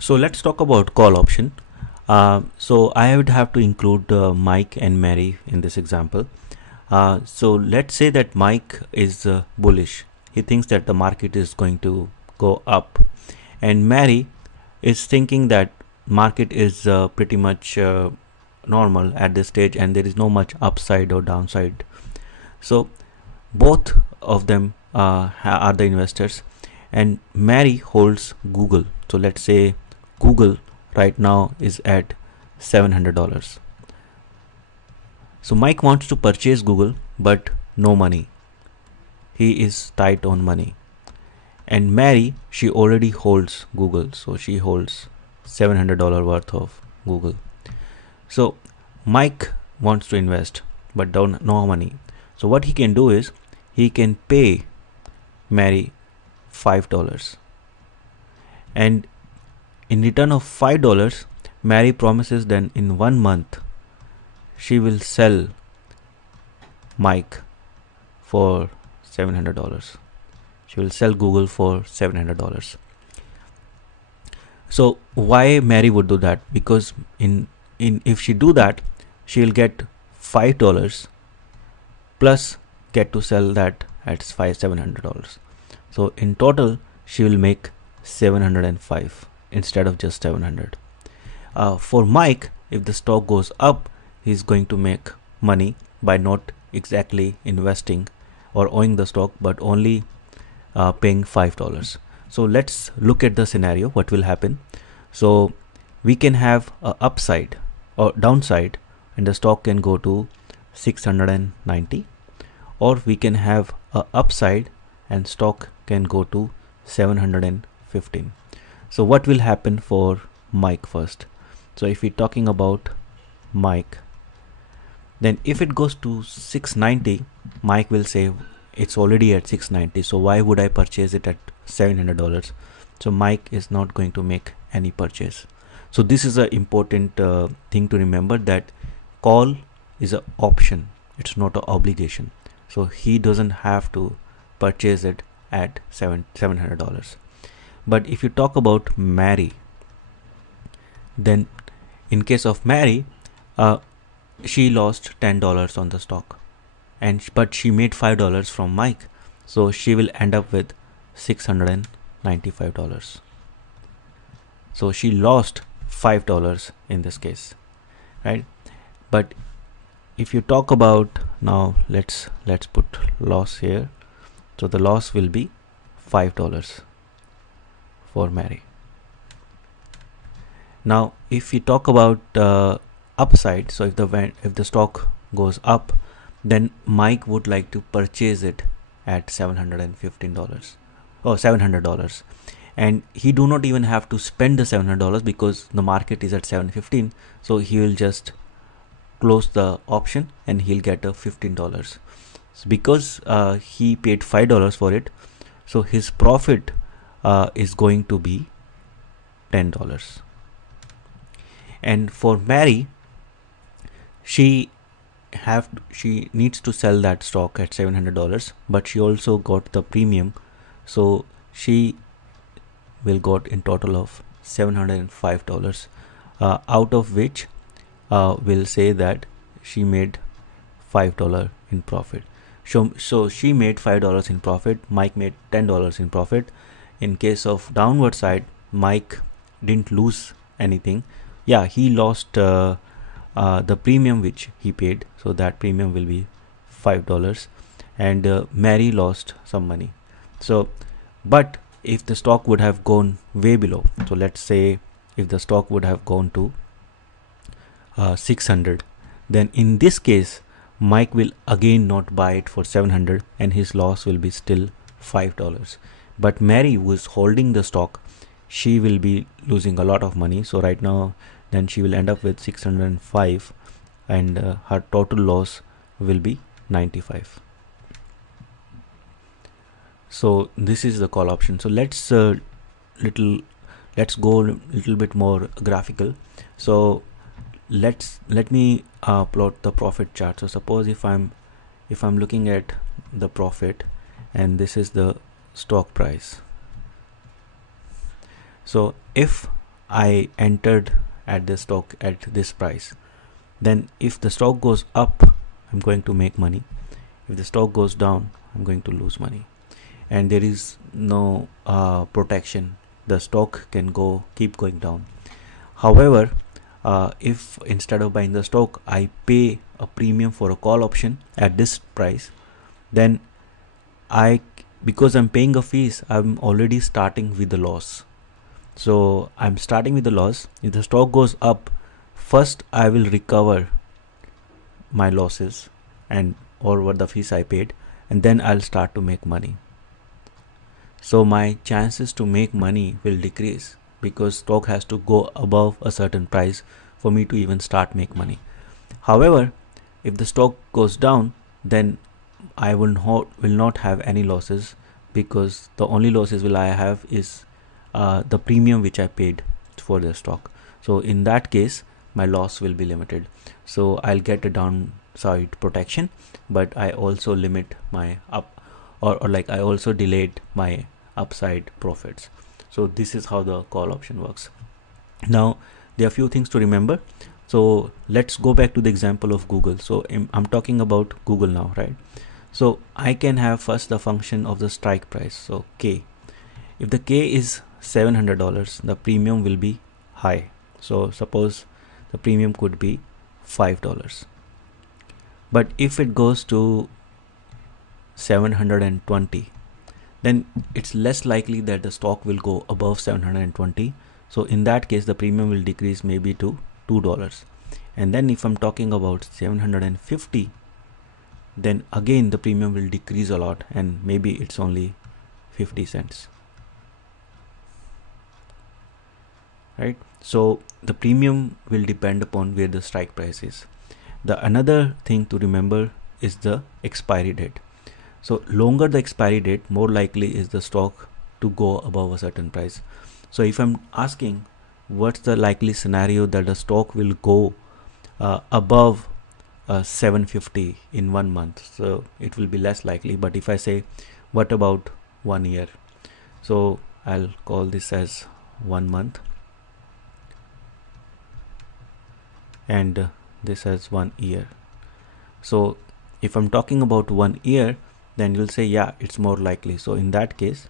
So let's talk about call option. So I would have to include Mike and Mary in this example. So let's say that Mike is bullish. He thinks that the market is going to go up, and Mary is thinking that market is pretty much normal at this stage, and there is no much upside or downside. So both of them are the investors, and Mary holds Google. So let's say Google right now is at $700. So Mike wants to purchase Google, but no money. He is tight on money. And Mary, she already holds Google, so she holds $700 worth of Google. So Mike wants to invest, but don't no money. So what he can do is he can pay Mary $5, and in return of $5, Mary promises then in 1 month she will sell Mike for $700. She will sell Google for $700. So why Mary would do that? Because in if she do that, she will get $5 plus get to sell that at $700. So in total she will make 705 instead of just 700. For Mike, if the stock goes up, he's going to make money by not exactly investing or owning the stock, but only paying $5. So let's look at the scenario. What will happen? So we can have a upside or downside, and the stock can go to 690, or we can have a upside and stock can go to 715. So what will happen for Mike first? So if we're talking about Mike, then if it goes to 690, Mike will say it's already at 690, so why would I purchase it at $700? So Mike is not going to make any purchase. So this is an important thing to remember, that call is an option, it's not an obligation. So he doesn't have to purchase it at $700. But if you talk about Mary, then in case of Mary, she lost $10 on the stock, but she made $5 from Mike, so she will end up with $695. So she lost $5 in this case, right? But if you talk about, now let's put loss here. So the loss will be $5 for Mary. Now if we talk about upside, so if the stock goes up, then Mike would like to purchase it at $715 or $700, and he do not even have to spend the $700 because the market is at 715. So he will just close the option and he'll get a $15. So because he paid $5 for it, so his profit is going to be $10. And for Mary, she needs to sell that stock at $700, but she also got the premium, so she will got in total of $705, out of which we'll say that she made $5 in profit. So she made $5 in profit, Mike made $10 in profit. In case of downward side, Mike didn't lose anything. Yeah, he lost the premium which he paid, so that premium will be $5, and Mary lost some money. So but if the stock would have gone way below, so let's say if the stock would have gone to 600, then in this case Mike will again not buy it for 700 and his loss will be still $5. But Mary, who is holding the stock, she will be losing a lot of money. So right now then she will end up with 605, and her total loss will be 95. So this is the call option. So let's go a little bit more graphical. So let me plot the profit chart. So suppose if I'm looking at the profit, and this is the stock price. So if I entered at the stock at this price. Then if the stock goes up, I'm going to make money. If the stock goes down, I'm going to lose money. And there is no protection. The stock can keep going down. However, if instead of buying the stock, I pay a premium for a call option at this price, then because I'm paying a fees, I'm already starting with the loss. So I'm starting with the loss. If the stock goes up, first I will recover my losses and or what the fees I paid, and then I'll start to make money. So my chances to make money will decrease because stock has to go above a certain price for me to even start make money. However, if the stock goes down, then I will not have any losses, because the only losses will I have is the premium which I paid for the stock. So in that case, my loss will be limited. So I'll get a downside protection, but I also limit my up or like I also delayed my upside profits. So this is how the call option works. Now there are few things to remember. So let's go back to the example of Google. So I'm talking about Google now, right? So I can have first the function of the strike price. So K. If the K is $700, the premium will be high. So suppose the premium could be $5. But if it goes to 720, then it's less likely that the stock will go above 720. So in that case, the premium will decrease maybe to $2. And then if I'm talking about 750, then again the premium will decrease a lot, and maybe it's only 50 cents. Right? So the premium will depend upon where the strike price is. The another thing to remember is the expiry date. So longer the expiry date, more likely is the stock to go above a certain price. So if I'm asking what's the likely scenario that the stock will go above 750 in 1 month, so it will be less likely. But if I say what about 1 year, so I'll call this as 1 month, and this as 1 year. So if I'm talking about 1 year, then you'll say yeah, it's more likely. So in that case,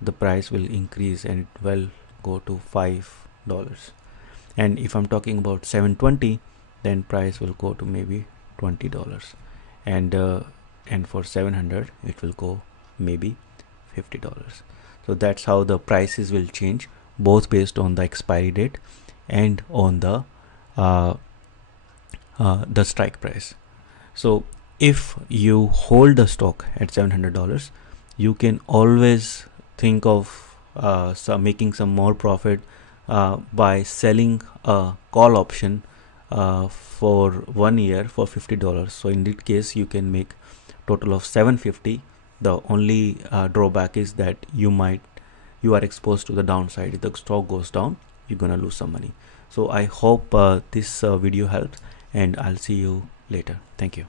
the price will increase and it will go to $5. And if I'm talking about 720, then price will go to maybe $20, and for 700 it will go maybe $50. So that's how the prices will change, both based on the expiry date and on the strike price. So if you hold the stock at $700, you can always think of making some more profit by selling a call option for 1 year for $50. So in this case, you can make total of $750. The only drawback is that you are exposed to the downside. If the stock goes down, you're gonna lose some money. So I hope this video helps, and I'll see you later. Thank you.